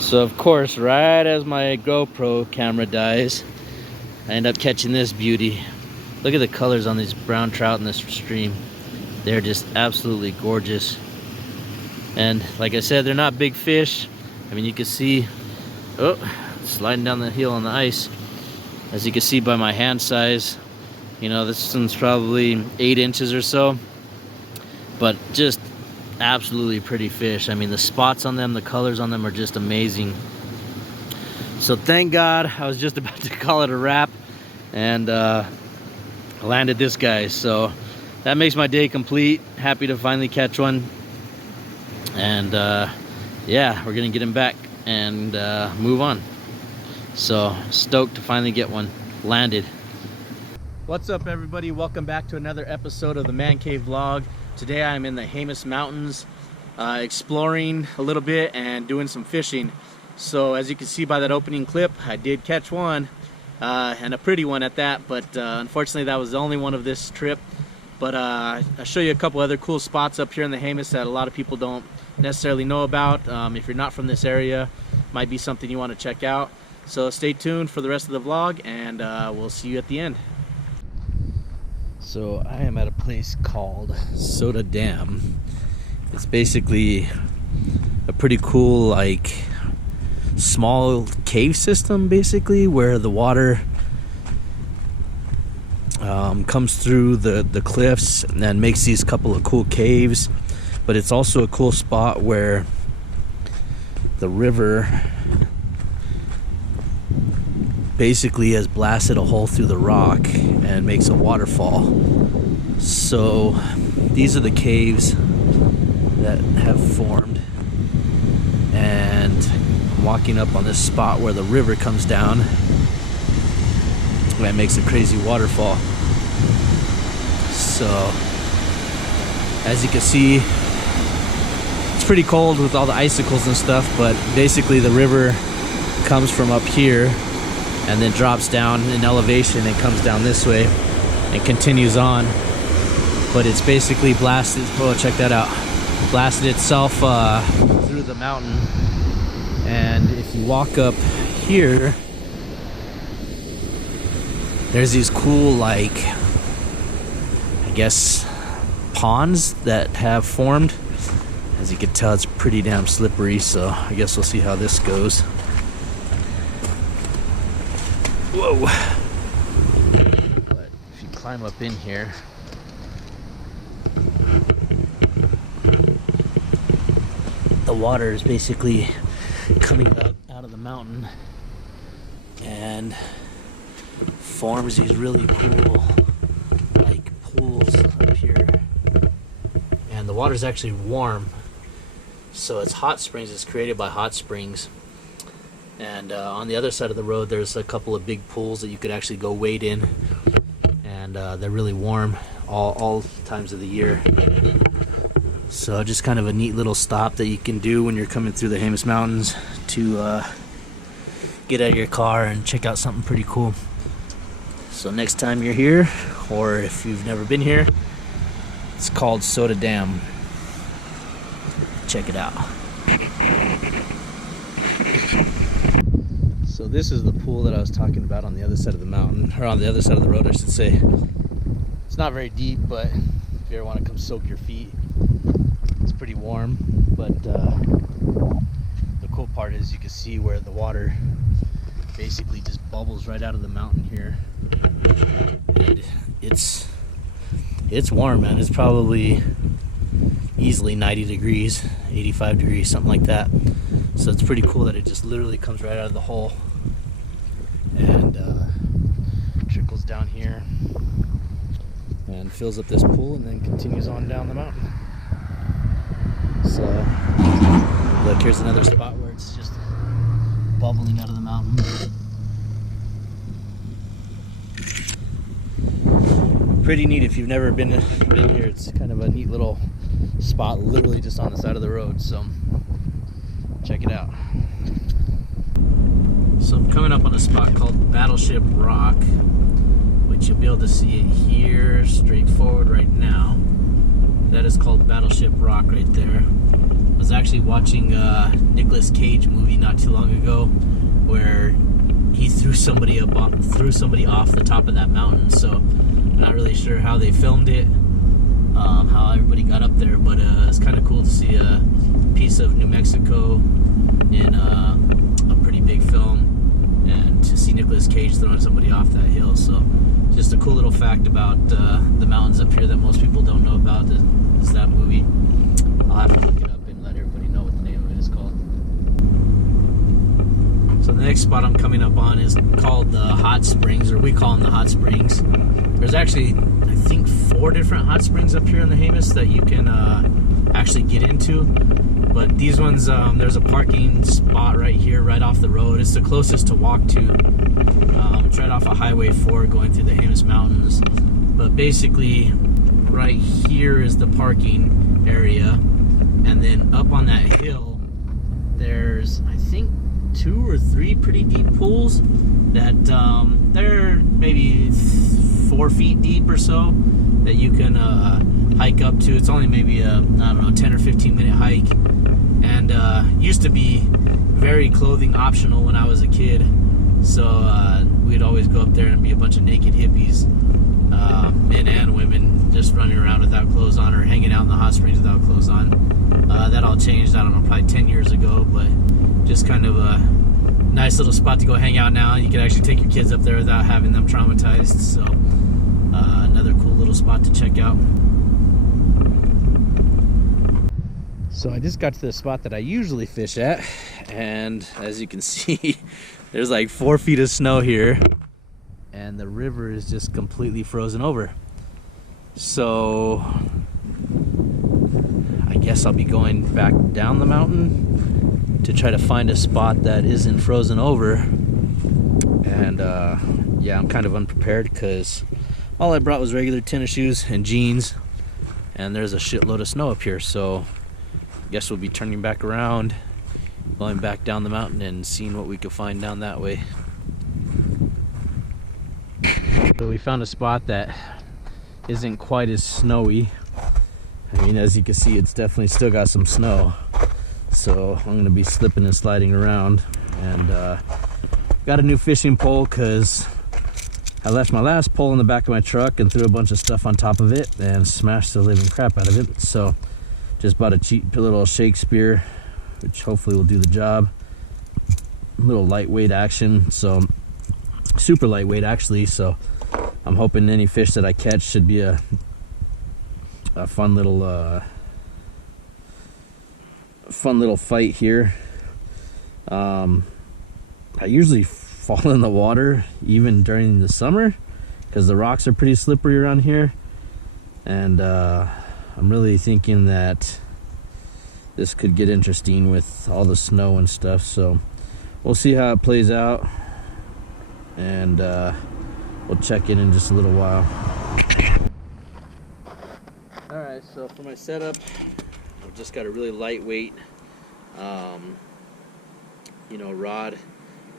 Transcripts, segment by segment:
So of course, right as my GoPro camera dies, I end up catching this beauty. Look at the colors on these brown trout in this stream. They're just absolutely gorgeous. And like I said, they're not big fish. I mean, you can see, oh, sliding down the hill on the ice. As you can see by my hand size, you know, this one's probably 8 inches or so. But just absolutely pretty fish. I mean, the spots on them, the colors on them are just amazing. So thank God, I was just about to call it a wrap, and landed this guy. So that makes my day complete. Happy to finally catch one. And yeah, we're gonna get him back and move on. So stoked to finally get one landed. What's up, everybody? Welcome back to another episode of the Man Cave Vlog. Today I'm in the Jemez Mountains, exploring a little bit and doing some fishing. So as you can see by that opening clip, I did catch one, and a pretty one at that, but unfortunately that was the only one of this trip. But I'll show you a couple other cool spots up here in the Jemez that a lot of people don't necessarily know about. If you're not from this area, might be something you want to check out. So stay tuned for the rest of the vlog, and we'll see you at the end. So I am at a place called Soda Dam. It's basically a pretty cool, like, small cave system, basically, where the water comes through the cliffs and makes these couple of cool caves. But it's also a cool spot where the river basically has blasted a hole through the rock and makes a waterfall. So these are the caves that have formed, and I'm walking up on this spot where the river comes down and makes a crazy waterfall. So as you can see, it's pretty cold with all the icicles and stuff, but basically the river comes from up here and then drops down in elevation and comes down this way and continues on. But it's basically blasted, oh, check that out, blasted itself through the mountain. And if you walk up here, there's these cool, like, I guess, ponds that have formed. As you can tell, it's pretty damn slippery, so I guess we'll see how this goes. Whoa! But if you climb up in here, the water is basically coming up out of the mountain and forms these really cool, like, pools up here. And the water is actually warm, so it's hot springs. It's created by hot springs. And on the other side of the road, there's a couple of big pools that you could actually go wade in, and they're really warm all times of the year. So just kind of a neat little stop that you can do when you're coming through the Jemez Mountains to get out of your car and check out something pretty cool. So next time you're here, or if you've never been here, it's called Soda Dam. Check it out. So this is the pool that I was talking about on the other side of the mountain, or on the other side of the road, I should say. It's not very deep, but if you ever want to come soak your feet, it's pretty warm. But the cool part is you can see where the water basically just bubbles right out of the mountain here. And it's warm, man. It's probably easily 90 degrees, 85 degrees, something like that. So it's pretty cool that it just literally comes right out of the hole and trickles down here and fills up this pool and then continues on down the mountain. So look, here's another spot where it's just bubbling out of the mountain. Pretty neat if you've never been here. It's kind of a neat little spot, literally just on the side of the road. So check it out. So I'm coming up on a spot called Battleship Rock, which you'll be able to see it here straight forward right now. That is called Battleship Rock right there. was actually watching a Nicolas Cage movie not too long ago where he threw somebody off the top of that mountain. So I'm not really sure how they filmed it, how everybody got up there, but it's kind of cool to see a piece of New Mexico in a pretty big film, and to see Nicolas Cage throwing somebody off that hill. So just a cool little fact about the mountains up here that most people don't know about is that movie. I'll have to look it up and let everybody know what the name of it is called. So the next spot I'm coming up on is called the Hot Springs, or we call them the Hot Springs. There's actually, I think, 4 different hot springs up here in the Jemez that you can actually get into. But these ones, there's a parking spot right here, right off the road. It's the closest to walk to. It's right off of Highway 4 going through the Jemez Mountains. But basically, right here is the parking area. And then up on that hill, there's, I think, 2 or 3 pretty deep pools that they're maybe 4 feet deep or so that you can hike up to. It's only maybe a, I don't know, 10 or 15 minute hike. And used to be very clothing optional when I was a kid. So we'd always go up there and be a bunch of naked hippies, men and women, just running around without clothes on or hanging out in the hot springs without clothes on. That all changed, I don't know, probably 10 years ago, but just kind of a nice little spot to go hang out now. You can actually take your kids up there without having them traumatized. So another cool little spot to check out. So I just got to the spot that I usually fish at, and as you can see, there's like 4 feet of snow here, and the river is just completely frozen over. So I guess I'll be going back down the mountain to try to find a spot that isn't frozen over. And yeah, I'm kind of unprepared because all I brought was regular tennis shoes and jeans, and there's a shitload of snow up here. So I guess we'll be turning back around, going back down the mountain and seeing what we can find down that way. So we found a spot that isn't quite as snowy. I mean, as you can see, it's definitely still got some snow. So I'm gonna be slipping and sliding around, and got a new fishing pole because I left my last pole in the back of my truck and threw a bunch of stuff on top of it and smashed the living crap out of it. So just bought a cheap little Shakespeare, which hopefully will do the job. A little lightweight action, so super lightweight actually. So I'm hoping any fish that I catch should be a fun little fight here. I usually fall in the water even during the summer because the rocks are pretty slippery around here, and I'm really thinking that this could get interesting with all the snow and stuff. So we'll see how it plays out, and we'll check in just a little while. Alright, so for my setup, I've just got a really lightweight rod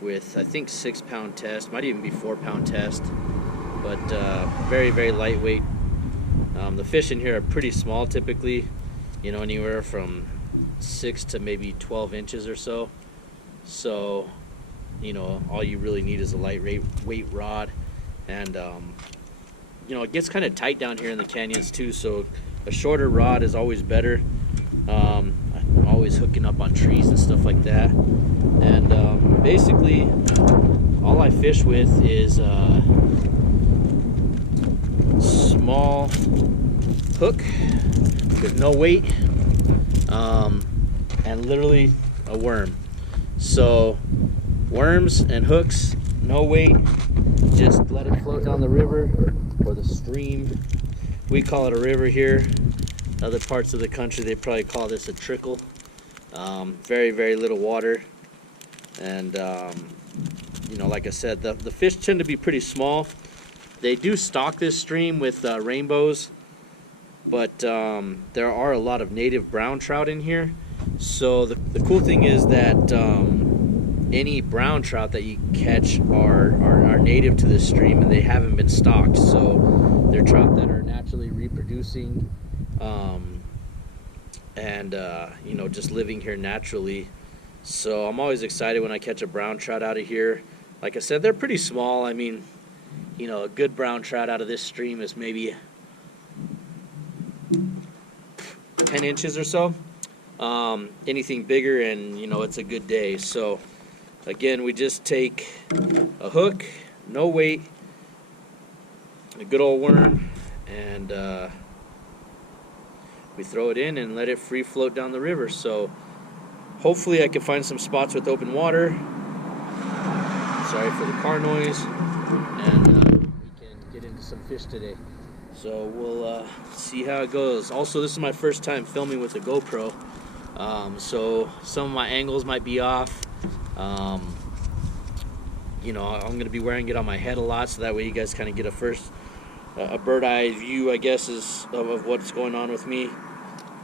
with, I think, 6-pound test, might even be 4-pound test, but very, very lightweight. The fish in here are pretty small typically, anywhere from 6 to maybe 12 inches or so. So, all you really need is a lightweight rod, and it gets kind of tight down here in the canyons too, so a shorter rod is always better. I'm always hooking up on trees and stuff like that, and basically all I fish with is a small hook with no weight, and literally a worm. So worms and hooks, no weight, just let it float down the river or the stream. We call it a river here. Other parts of the country, they probably call this a trickle. Very, very little water. And, like I said, the fish tend to be pretty small. They do stock this stream with rainbows, but there are a lot of native brown trout in here. So the cool thing is that any brown trout that you catch are native to this stream, and they haven't been stocked. So they're trout that are naturally reproducing and you know, just living here naturally. So I'm always excited when I catch a brown trout out of here. Like I said, they're pretty small. I mean, you know, a good brown trout out of this stream is maybe 10 inches or so. Anything bigger and, you know, it's a good day. So again, we just take a hook, no weight, a good old worm, and we throw it in and let it free float down the river. So hopefully I can find some spots with open water. Sorry for the car noise. And we can get into some fish today. So we'll see how it goes. Also, this is my first time filming with a GoPro. So some of my angles might be off. You know, I'm going to be wearing it on my head a lot, so that way you guys kind of get a bird eye view, I guess, of what's going on with me.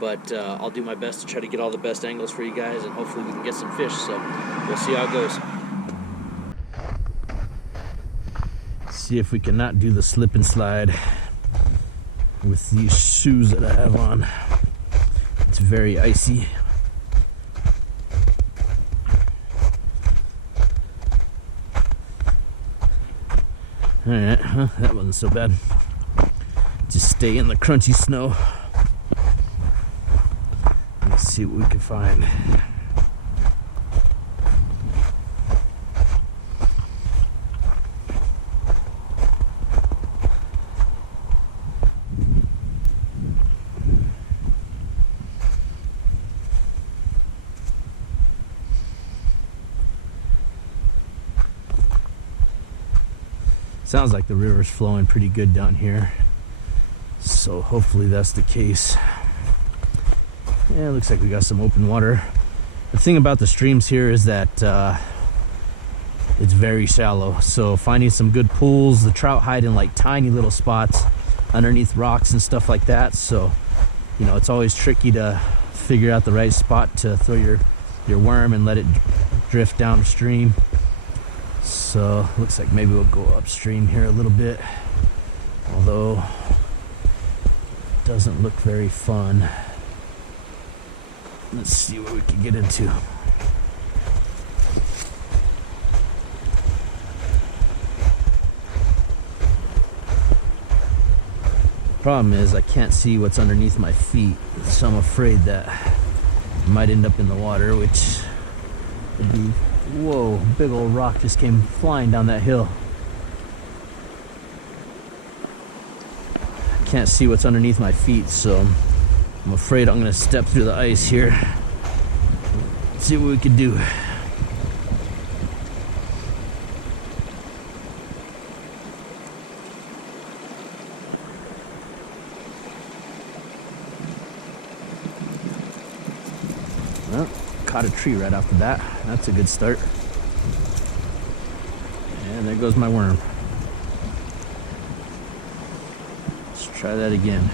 But I'll do my best to try to get all the best angles for you guys, and hopefully we can get some fish. So we'll see how it goes. See if we cannot do the slip and slide with these shoes that I have on. It's very icy. Alright, that wasn't so bad. Just stay in the crunchy snow. Let's see what we can find. Sounds like the river's flowing pretty good down here, so hopefully that's the case. Yeah, it looks like we got some open water. The thing about the streams here is that it's very shallow, so finding some good pools, the trout hide in like tiny little spots underneath rocks and stuff like that. So, you know, it's always tricky to figure out the right spot to throw your worm and let it drift downstream. So looks like maybe we'll go upstream here a little bit, although it doesn't look very fun. Let's see what we can get into. Problem is I can't see what's underneath my feet, so I'm afraid that I might end up in the water, which would be... Whoa, big old rock just came flying down that hill. Can't see what's underneath my feet, so I'm afraid I'm gonna step through the ice here. See what we can do. Well, caught a tree right off the bat. That's a good start. And there goes my worm. Let's try that again.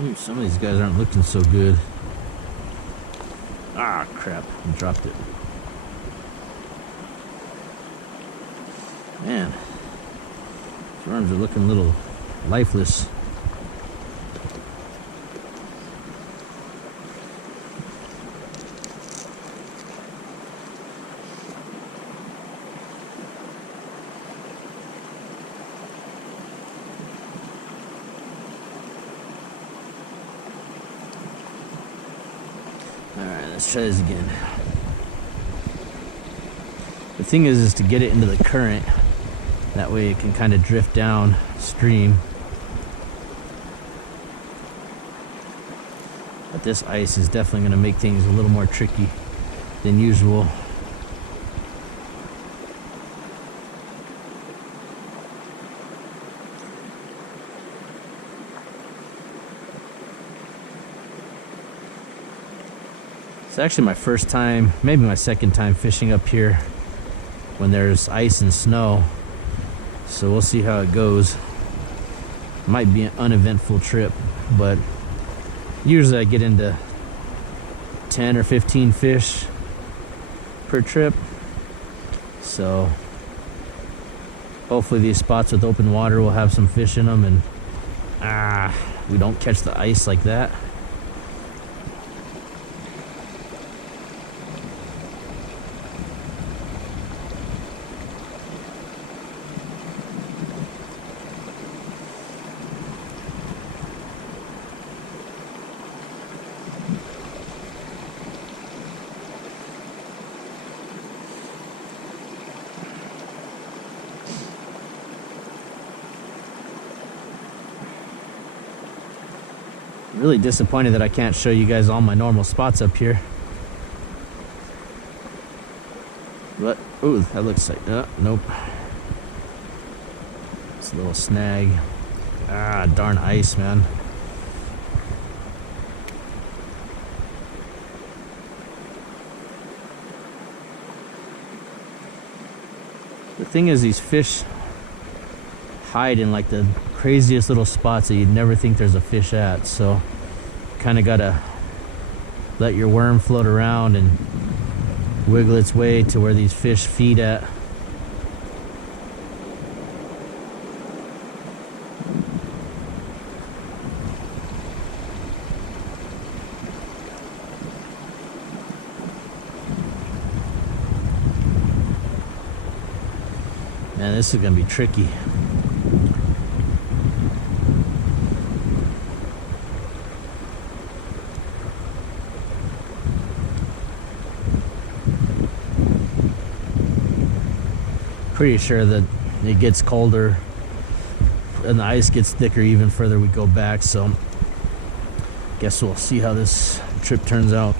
Ooh, some of these guys aren't looking so good. Ah, crap. I dropped it. Man, these worms are looking a little lifeless. Alright, let's try this again. The thing is to get it into the current. That way it can kind of drift downstream. But this ice is definitely going to make things a little more tricky than usual. It's actually my first time, maybe my second time fishing up here when there's ice and snow. So we'll see how it goes. Might be an uneventful trip, but usually I get into 10 or 15 fish per trip. So hopefully these spots with open water will have some fish in them, and we don't catch the ice like that. Really disappointed that I can't show you guys all my normal spots up here. But, ooh, that looks like, nope. It's a little snag. Darn ice, man. The thing is, these fish hide in like the craziest little spots that you'd never think there's a fish at, so kind of gotta let your worm float around and wiggle its way to where these fish feed at. Man, this is gonna be tricky. Pretty sure that it gets colder and the ice gets thicker even further we go back, so guess we'll see how this trip turns out.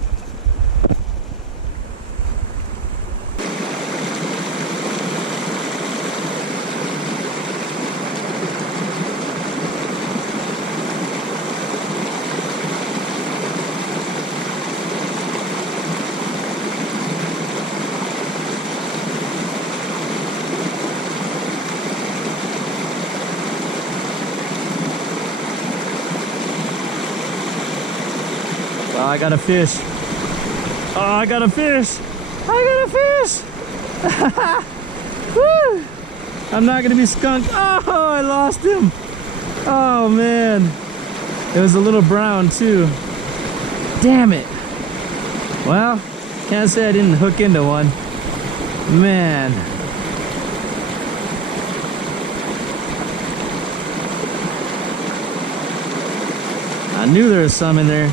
I got a fish. Oh, I got a fish. I got a fish. Woo. I'm not gonna be skunked. Oh, I lost him. Oh man. It was a little brown too. Damn it. Well, can't say I didn't hook into one. Man. I knew there was some in there.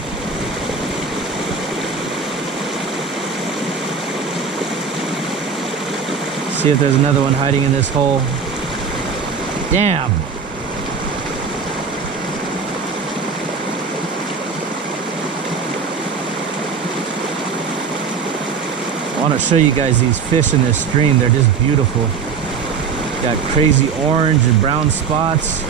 See if there's another one hiding in this hole. Damn. I want to show you guys these fish in this stream. They're just beautiful. Got crazy orange and brown spots.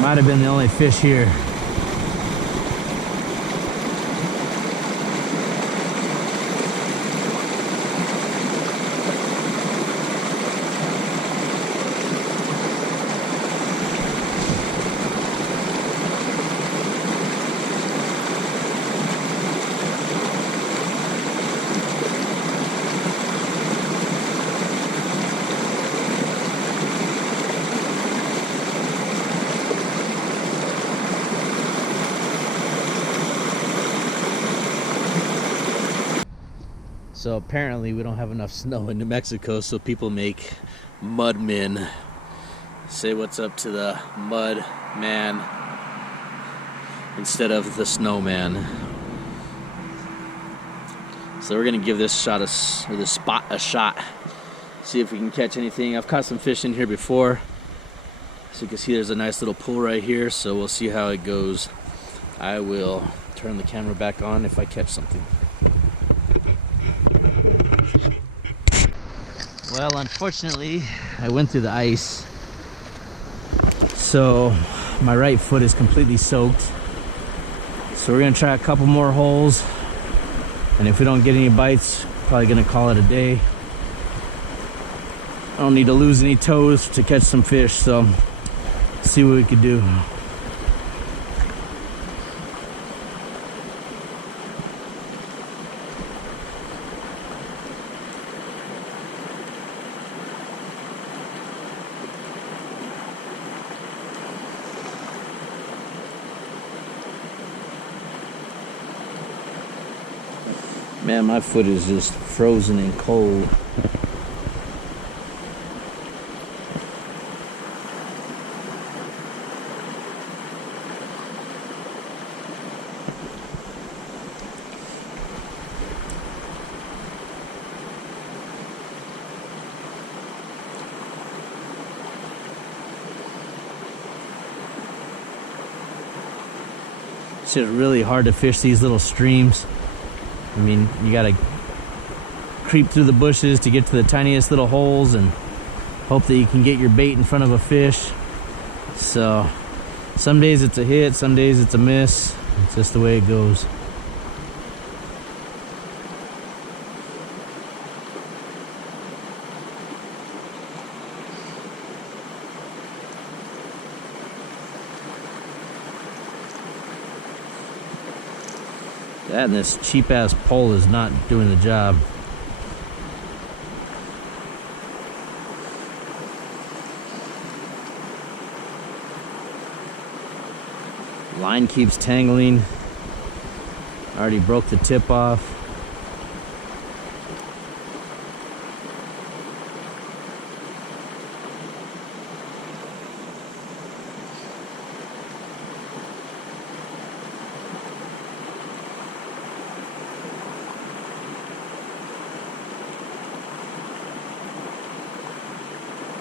Might have been the only fish here. So apparently we don't have enough snow in New Mexico, so people make mud men. Say what's up to the mud man instead of the snowman. So we're gonna give this spot a shot. See if we can catch anything. I've caught some fish in here before. So you can see there's a nice little pool right here, so we'll see how it goes. I will turn the camera back on if I catch something. Well, unfortunately, I went through the ice, so my right foot is completely soaked. So we're gonna try a couple more holes, and if we don't get any bites, probably gonna call it a day. I don't need to lose any toes to catch some fish, so see what we could do. Man, my foot is just frozen and cold. It's just really hard to fish these little streams. I mean, you gotta creep through the bushes to get to the tiniest little holes and hope that you can get your bait in front of a fish. So some days it's a hit, some days it's a miss. It's just the way it goes. That and this cheap ass pole is not doing the job. Line keeps tangling. I already broke the tip off.